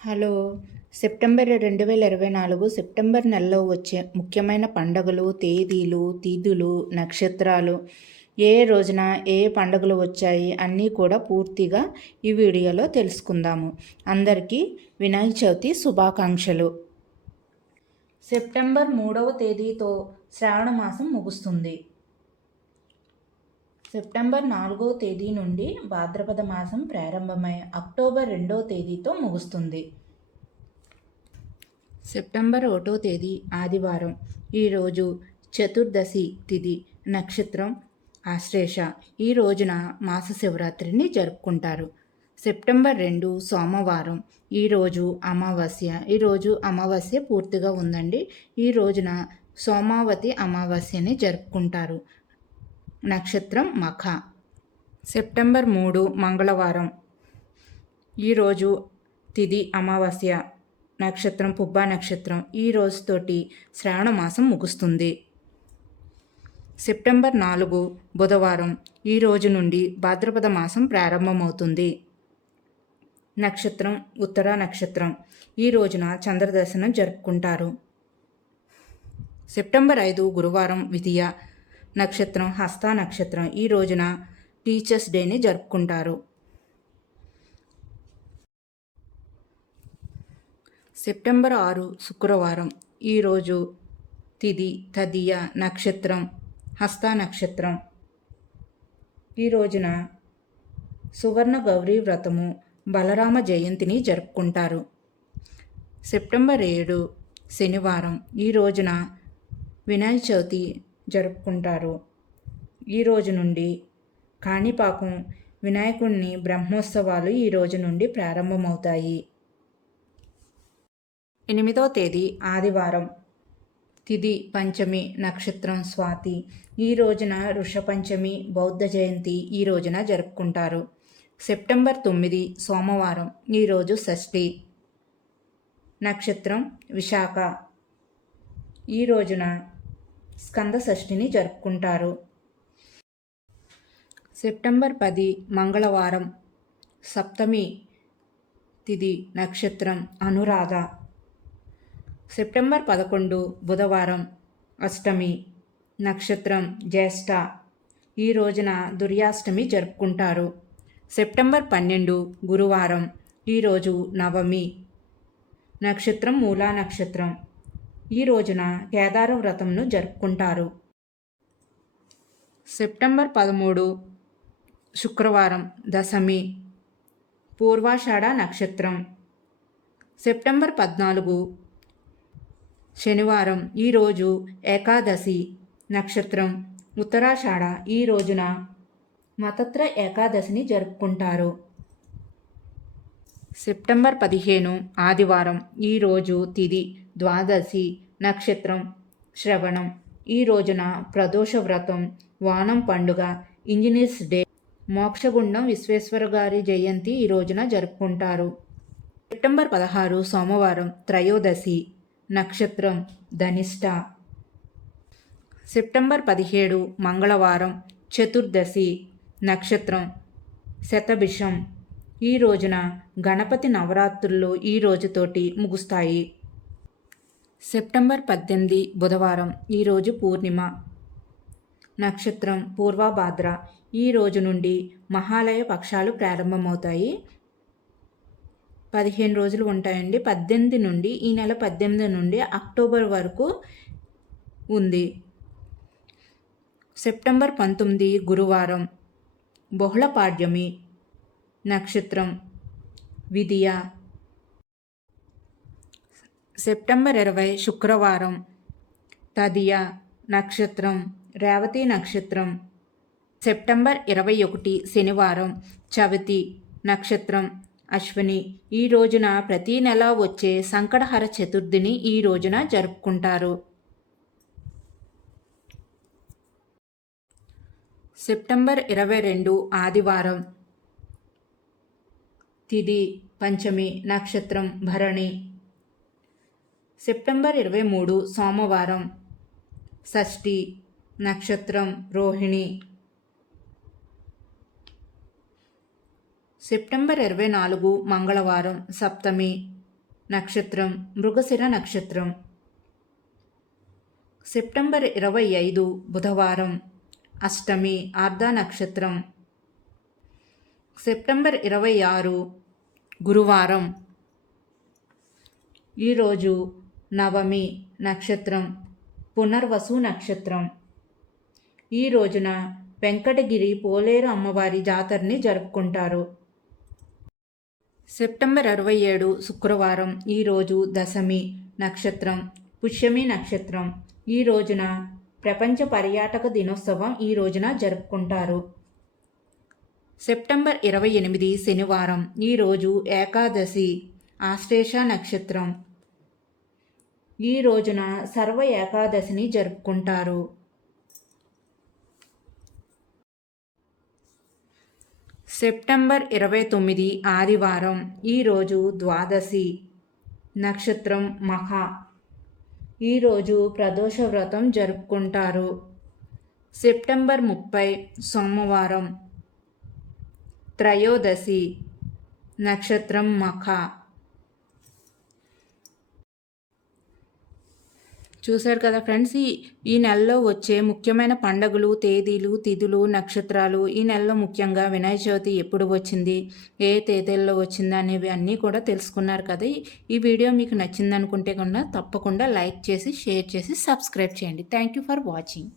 Hello. September 2024 September నెలలో వచ్చే ముఖ్యమైన పండుగలు, తేదీలు, తిథులు, నక్షత్రాలు, ఏ రోజున ఏ పండుగలు వచ్చాయి అన్నీ కూడా పూర్తిగా ఈ వీడియోలో తెలుసుకుందాము. అందరికీ వినాయక చవితి శుభాకాంక్షలు. సెప్టెంబర్ 3వ తేదీతో శ్రావణ మాసం ముగుస్తుంది. సెప్టెంబర్ 4వ తేదీ నుండి భాద్రపద మాసం ప్రారంభమై అక్టోబర్ 2వ తేదీతో ముగుస్తుంది. సెప్టెంబర్ 1వ తేదీ ఆదివారం. ఈరోజు చతుర్దశి తిథి, నక్షత్రం ఆశ్లేష. ఈ రోజున మాస శివరాత్రిని జరుపుకుంటారు. సెప్టెంబర్ 2 సోమవారం. ఈరోజు అమావాస్య. ఈరోజు అమావాస్య పూర్తిగా ఉందండి. ఈ రోజున సోమావతి అమావాస్యని జరుపుకుంటారు. నక్షత్రం మఖ. సెప్టెంబర్ 3 మంగళవారం. ఈరోజు తిథి అమావాస్య, నక్షత్రం పుబ్బా నక్షత్రం. ఈ రోజుతోటి శ్రావణ మాసం ముగుస్తుంది. సెప్టెంబర్ 4 బుధవారం. ఈ రోజు నుండి భాద్రపద మాసం ప్రారంభమవుతుంది. నక్షత్రం ఉత్తర నక్షత్రం. ఈ రోజున చంద్రదర్శనం జరుపుకుంటారు. సెప్టెంబర్ 5 గురువారం విధియ, నక్షత్రం హస్త నక్షత్రం. ఈ రోజున టీచర్స్ డేని జరుపుకుంటారు. సెప్టెంబర్ 6 శుక్రవారం. ఈరోజు తిథి తదియ, నక్షత్రం హస్త నక్షత్రం. ఈ రోజున సువర్ణ గౌరీ వ్రతము, బలరామ జయంతిని జరుపుకుంటారు. సెప్టెంబర్ 7 శనివారం. ఈ రోజున వినాయక చవితి జరుపుకుంటారు. ఈ రోజు నుండి కాణిపాకం వినాయకుడిని బ్రహ్మోత్సవాలు ఈ రోజు నుండి ప్రారంభమవుతాయి. 8వ తేదీ ఆదివారం. తిథి పంచమి, నక్షత్రం స్వాతి. ఈ రోజున ఋషపంచమి, బౌద్ధ జయంతి ఈ రోజున జరుపుకుంటారు. సెప్టెంబర్ 9 సోమవారం. ఈరోజు షష్ఠి, నక్షత్రం విశాఖ. ఈ రోజున స్కంద షష్ఠిని జరుపుకుంటారు. సెప్టెంబర్ 10 మంగళవారం. సప్తమి తిథి, నక్షత్రం అనురాధ. సెప్టెంబర్ 11 బుధవారం. అష్టమి, నక్షత్రం జ్యేష్ఠ. ఈ రోజున దుర్యాష్టమి జరుపుకుంటారు. సెప్టెంబర్ 12 గురువారం. ఈరోజు నవమి, నక్షత్రం మూలా నక్షత్రం. ఈ రోజున కేదార వ్రతంను జరుపుకుంటారు. సెప్టెంబర్ 13 శుక్రవారం. దశమి, పూర్వాషాఢ నక్షత్రం. సెప్టెంబర్ 14 శనివారం. ఈరోజు ఏకాదశి, నక్షత్రం ఉత్తరాషాఢ. ఈ రోజున మతత్ర ఏకాదశిని జరుపుకుంటారు. సెప్టెంబర్ 15 ఆదివారం. ఈరోజు తిథి ద్వాదశి, నక్షత్రం శ్రవణం. ఈ రోజున ప్రదోష వ్రతం, వానం పండుగ, ఇంజనీర్స్ డే, మోక్షగుండం విశ్వేశ్వర గారి జయంతి ఈ రోజున జరుపుకుంటారు. సెప్టెంబర్ 16 సోమవారం. త్రయోదశి, నక్షత్రం ధనిష్ట. సెప్టెంబర్ 17 మంగళవారం. చతుర్దశి, నక్షత్రం శతభిషం. ఈ రోజున గణపతి నవరాత్రులు ఈ రోజుతోటి ముగుస్తాయి. సెప్టెంబర్ 18 బుధవారం. ఈరోజు పూర్ణిమ, నక్షత్రం పూర్వభాద్ర. ఈ రోజు నుండి మహాలయ పక్షాలు ప్రారంభమవుతాయి. 15 రోజులు ఉంటాయండి. 18 నుండి ఈ నెల 18 నుండి అక్టోబర్ వరకు ఉంది. సెప్టెంబర్ 19 గురువారం. బహుళపాడ్యమి, నక్షత్రం విధియ. సెప్టెంబర్ 20 శుక్రవారం. తదియ, నక్షత్రం రేవతి నక్షత్రం. సెప్టెంబర్ 21 శనివారం. చవితి, నక్షత్రం అశ్విని. ఈ రోజున ప్రతి నెల వచ్చే సంకటహర చతుర్థిని ఈ రోజున జరుపుకుంటారు. సెప్టెంబర్ 22 ఆదివారం. తిథి పంచమి, నక్షత్రం భరణి. సెప్టెంబర్ 23 సోమవారం. షష్ఠి, నక్షత్రం రోహిణి. సెప్టెంబర్ 24 మంగళవారం. సప్తమి, నక్షత్రం మృగశిర నక్షత్రం. సెప్టెంబర్ 25 బుధవారం, అష్టమి ఆర్ధ నక్షత్రం. సెప్టెంబర్ 26 గురువారం. ఈరోజు నవమి నక్షత్రం పునర్వసు నక్షత్రం. ఈ రోజున వెంకటగిరి పోలేరు అమ్మవారి జాతరని జరుపుకుంటారు. సెప్టెంబర్ 27 శుక్రవారం. ఈరోజు దశమి నక్షత్రం పుష్యమి నక్షత్రం. ఈ రోజున ప్రపంచ పర్యాటక దినోత్సవం ఈ రోజున జరుపుకుంటారు. సెప్టెంబర్ 28 శనివారం. ఈరోజు ఏకాదశి ఆశ్లేష నక్షత్రం. ఈ రోజున సర్వ ఏకాదశిని జరుపుకుంటారు. సెప్టెంబర్ 29 ఆదివారం. ఈరోజు ద్వాదశి నక్షత్రం మఖ. ఈరోజు ప్రదోష వ్రతం జరుపుకుంటారు. సెప్టెంబర్ 30 సోమవారం. త్రయోదశి నక్షత్రం మఖ. చూశారు కదా ఫ్రెండ్స్, ఈ నెలలో వచ్చే ముఖ్యమైన పండుగలు, తేదీలు, తిథులు, నక్షత్రాలు. ఈ నెలలో ముఖ్యంగా వినాయక చవితి ఎప్పుడు వచ్చింది, ఏ తేదీల్లో వచ్చింది అనేవి అన్నీ కూడా తెలుసుకున్నారు కదా. ఈ వీడియో మీకు నచ్చిందనుకుంటే కన్నా తప్పకుండా లైక్ చేసి, షేర్ చేసి, సబ్స్క్రైబ్ చేయండి. Thank you for watching.